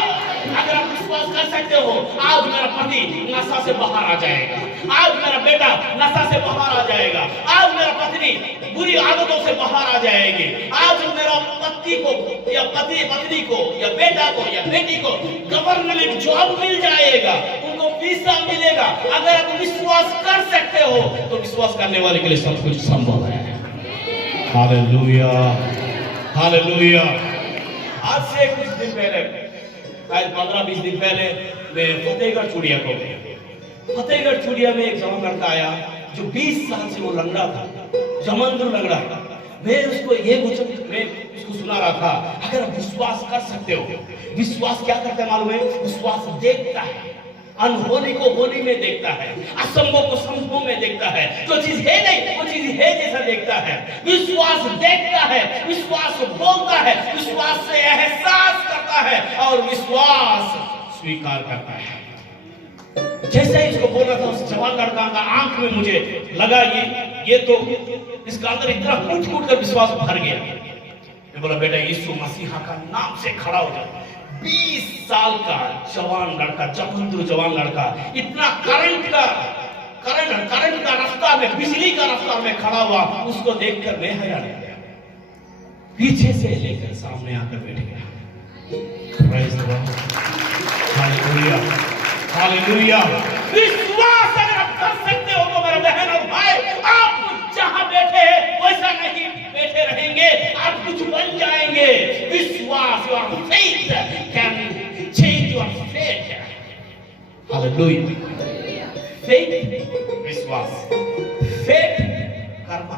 अगर आप विश्वास कर सकते हो, आज मेरा पति नशा से बाहर आ जाएगा, आज मेरा बेटा नशा से बाहर आ जाएगा, आज मेरा पत्नी बुरी आदतों से बाहर आ जाएगी, आज मेरा पति को या पत्नी को या बेटा को या बेटी को गवर्नमेंट जॉब मिल जाएगा, उनको वीजा मिलेगा। अगर आप विश्वास कर सकते हो तो विश्वास करने वाले के लिए सब कुछ संभव है। Hallelujah, hallelujah. आज से कुछ दिन पहले, शायद 15-20 दिन पहले, मैं फतेहगढ़ चूड़िया को गया। फतेहगढ़ चूड़िया में एक जवान लड़का आया जो 20 साल से वो लंगड़ा था, जमंदरू लंगड़ा। मैं उसको सुना रहा था, अगर आप विश्वास कर सकते हो, विश्वास क्या करता है मालूम है? विश्वास देखता है, अनहोनी को होली में देखता है, असंभव को संभव में देखता है, जो चीज है नहीं वो चीज है जैसा देखता है। विश्वास देखता है, विश्वास बोलता है, विश्वास से एहसास करता है और विश्वास स्वीकार करता है। जैसे ही इसको बोल रहा था, उस जवान लड़का का आंख में मुझे लगा ये तो इसका अंदर इतना कूट कर विश्वास भर गया। मैं बोला बेटा यीशु मसीहा का नाम से खड़ा हो जा। 20 साल का जवान लड़का, जमंदरू जवान लड़का, इतना करंट का रफ्तार में, बिजली का रफ्तार में खड़ा हुआ, उसको देखकर मैं हैरान हो गया। पीछे से लेकर सामने आकर बैठ गया। Praise the lord, hallelujah, hallelujah. विश्वास अगर आप कर सकते हो तो मेरे बहन और भाई, आप जहां बैठे हैं वैसा नहीं बैठे रहेंगे, आप कुछ बन जाएंगे। विश्वास, your faith can change your fate. Hallelujah. Faith, विश्वास, फेट कर्म,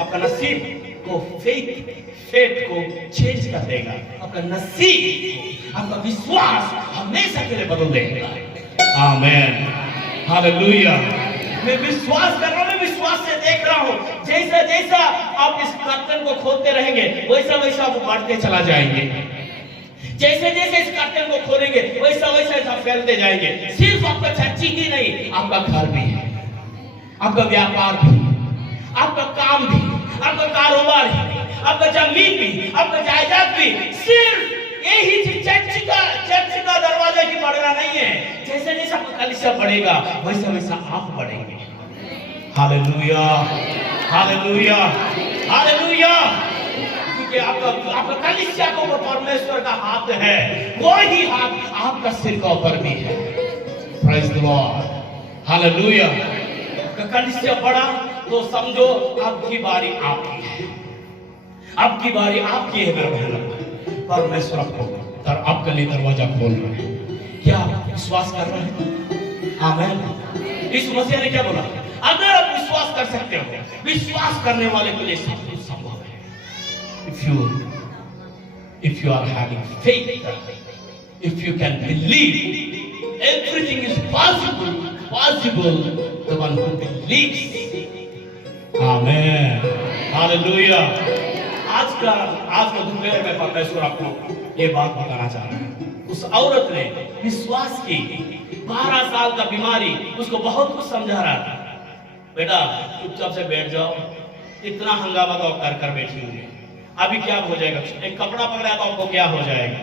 आपका नसीब को फेट को चेंज कर देगा, आपका नसीब, आपका विश्वास हमेशा के लिए बदल देगा। आमेन, हालेलुया। मैं विश्वास कर रहा हूं, मैं विश्वास से देख रहा हूं, जैसा जैसा आप इस कर्तन को खोलते रहेंगे वैसा वैसा आप बढ़ते चला जाएंगे। जैसे जैसे इस कर्तन को खोलेंगे वैसा वैसा आप फैलते जाएंगे। सिर्फ आपका चर्ची ही नहीं, आपका घर भी है, आपका व्यापार भी, आपका काम भी, आपका कारोबार भी, आपका जमीन भी, आपका जायदाद भी। सिर्फ यही चीज चर्च का दरवाजा की बढ़ना नहीं है। जैसे जैसे आपका कलीसिया बढ़ेगा वैसा वैसा आप बढ़ेंगे। Hallelujah, hallelujah, hallelujah. क्योंकि आपका कलीसिया के ऊपर परमेश्वर का हाथ है, वही हाथ आपका सिर का ऊपर भी है। Praise the lord, hallelujah. कलीसिया बढ़ा तो समझो आपकी बारी आपकी है, आपकी बारी आपकी है मेरा बहन। परमेश्वर आपके लिए दरवाजा खोल रहा है। क्या विश्वास कर रहे हैं? आमीन। इस मसीह ने क्या बोला? अगर आप विश्वास कर सकते हो, विश्वास करने वाले के लिए सब कुछ संभव है। If you are having faith, if you can believe, everything is possible. The one who believes. Amen. Hallelujah. आज का दोपहर में परमेश्वर आपको ये बात बताना चाह रहा है। उस औरत ने विश्वास की, 12 साल का बीमारी, उसको बहुत कुछ समझा रहा था। बेटा चुपचाप से बैठ जाओ, इतना हंगामा तो कर बैठी हुई है, अभी क्या हो जाएगा? एक कपड़ा पकड़ा तो आपको क्या हो जाएगा?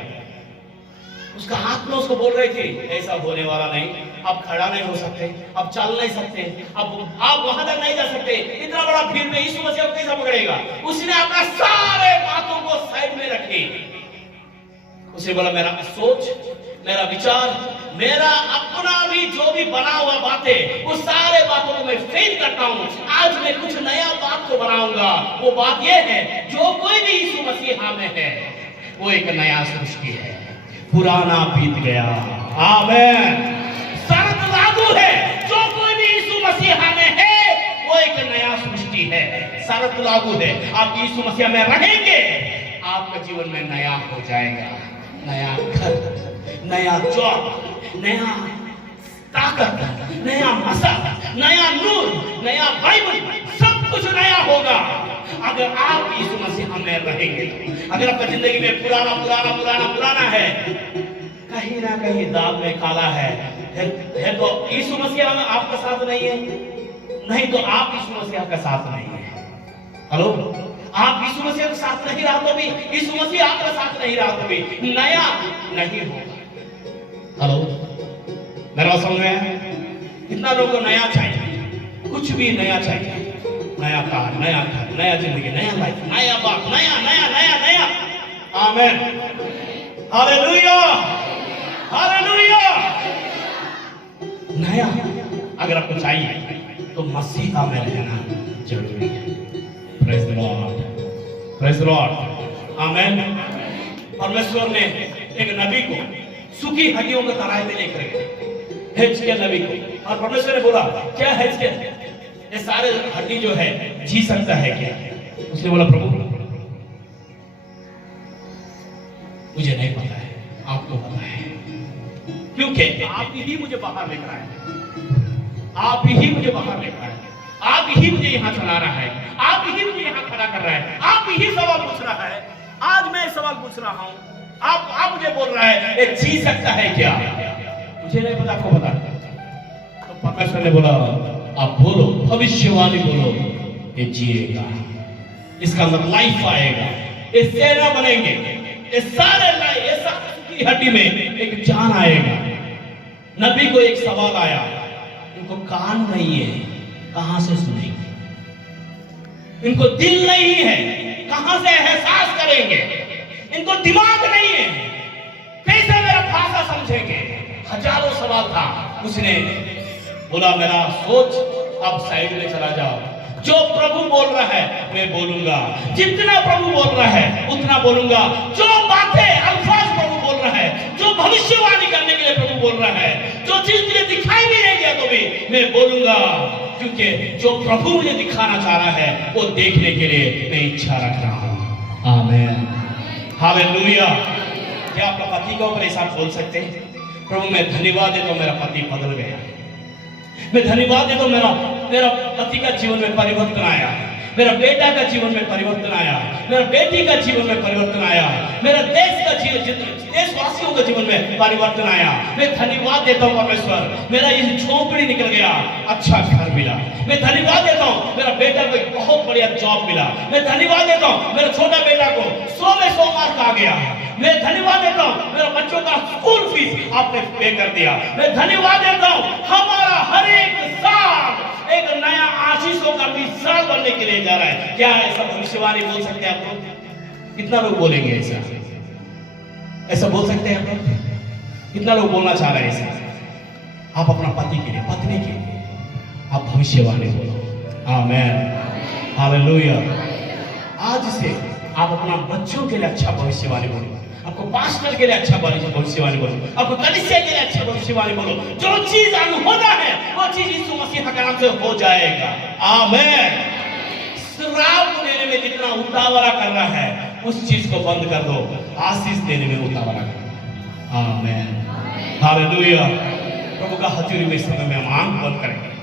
उसका हाथ में उसको बोल रही थी ऐसा होने वाला नहीं, आप खड़ा नहीं हो सकते, आप चल नहीं सकते, अब आप वहां तक नहीं जा सकते, इतना बड़ा भीड़ में यीशु मसीह को कैसा पकड़ेगा? उसने अपना सारे बातों को साइड में रखी। उसे बोला मेरा सोच, मेरा विचार, मेरा अपना भी जो भी बना हुआ बातें, वो सारे बातों को मैं फेल करता हूँ। आज मैं कुछ नया बात को बनाऊंगा। वो बात ये है, जो कोई भी यीशु मसीह में है वो एक नया सृष्टि है, पुराना बीत गया। आमीन। लागू है। जो कोई भी यीशु मसीह में है वो एक नया सृष्टि है। शर्त लागू है, आप यीशु मसीह में रहेंगे, आपका जीवन में नया हो जाएगा। नया घर, नया जॉब, नया ताकत, नया मसक, नया नूर, नया बाइबल, सब कुछ नया होगा अगर आप यीशु मसीह में रहेंगे। अगर आपका जिंदगी में पुराना पुराना पुराना पुराना है, कहीं ना कहीं दाग में काला है तो यीशु मसीह में आपका साथ नहीं है, नहीं तो आप यीशु मसीह का साथ नहीं है। हेलो, आप यीशु मसीह के साथ नहीं रहा तो भी, यीशु मसीह आपका साथ नहीं रहा तो भी नया नहीं होगा। हेलो, मेरा बात समझ में आया? कितना लोगों को नया चाहिए, कुछ भी नया चाहिए, नया कार, नया घर, नया जिंदगी, नया लाइफ, नया बात, नया नया नया नया। आमीन, हालेलुया, हालेलुया। नया अगर आपको चाहिए तो मसीहा में रहना जरूरी है। Praise the Lord, praise the Lord, आमीन। परमेश्वर ने एक नबी को सूखी हड्डियों का तराई में लेकर गए, हिजकिय्याह नबी को, और परमेश्वर ने बोला, क्या हिजकिय्याह, ये सारे हड्डी जो है जी सकता है क्या? उसने बोला, प्रभु मुझे नहीं पता है, आपको पता है, क्योंकि आप ही मुझे बाहर लेकर आए, आप ही मुझे बाहर लेकर आए, आप ही मुझे यहाँ चला रहा है, आप ही मुझे यहाँ खड़ा कर रहा है, आप ही सवाल पूछ रहा है। आज मैं सवाल पूछ रहा हूँ, आप मुझे बोल रहा है ये जी सकता है क्या? मुझे नहीं पता, आपको पता। तो परमेश्वर ने बोला, आप बोलो, भविष्यवाणी बोलो, ये जिएगा, इसका अंदर लाइफ आएगा, ये सेना बनेंगे, ये सारे ये हड्डी में एक जान आएगा। नबी को एक सवाल आया, इनको कान नहीं है, कहां से सुनेंगे? इनको दिल नहीं है, कहां से एहसास करेंगे? इनको दिमाग नहीं है, कैसे मेरा भाषा समझेंगे? हजारों सवाल था। उसने बोला, मेरा सोच अब साइड में चला जाओ, जो प्रभु बोल रहा है मैं बोलूंगा, जितना प्रभु बोल रहा है उतना बोलूंगा, जो बातें अल्फाज प्रभु बोल रहा है, जो भविष्यवाणी करने के लिए प्रभु बोल रहा है, जो चीज मुझे दिखाई भी नहीं दिया तो भी मैं बोलूंगा, क्योंकि जो प्रभु मुझे दिखाना चाह रहा है वो देखने के लिए मैं इच्छा रख रहा हूं। आमीन, हालेलुया। क्या आप पति के ऊपर ऐसा बोल सकते हैं, प्रभु मैं धन्यवाद देता हूं मेरा पति बदल गया, मैं धन्यवाद देता हूं मेरा पति का जीवन में परिवर्तन आया, मेरा बेटा का जीवन में परिवर्तन आया, मेरा बेटी का जीवन में परिवर्तन आया, मेरा देशवासियों का जीवन में परिवर्तन आया। मैं धन्यवाद देता हूँ परमेश्वर, मेरा ये झोंपड़ी निकल गया, अच्छा घर मिला। मैं धन्यवाद देता हूँ मेरा बेटा को एक बहुत बढ़िया जॉब मिला। मैं धन्यवाद देता हूँ मेरा छोटा बेटा को 100 में 100 मार्क आ गया। मैं धन्यवाद देता हूँ मेरा बच्चों का स्कूल फीस आपने पे कर दिया। मैं धन्यवाद देता हूँ हमारा हर एक साल एक नया आशीषों का मिसाल बनने के लिए जा रहा है। क्या ऐसा भविष्यवाणी बोल सकते हैं आप लोग? कितना लोग बोलेंगे ऐसा? ऐसा बोल सकते हैं आप लोग? कितना लोग बोलना चाह रहे हैं ऐसा? आप अपना पति के लिए, पत्नी के लिए आप भविष्यवाणी बोलो। आमीन, हालेलुया। आज से आप अपना बच्चों के लिए अच्छा भविष्यवाणी बोलो, आपको पास्टर के लिए अच्छा भविष्यवाणी बोलो, आपको कलीसिया के लिए अच्छा भविष्यवाणी बोलो। जो चीज अनहोना है वो चीज यीशु मसीह के नाम से हो जाएगा। आमीन। श्राप देने में जितना उतावला कर रहा है उस चीज को बंद कर दो, आशीष देने में उतावला करो। आमीन, हालेलुया। प्रभु का हजूरी में समय में हम आंख बंद करेंगे।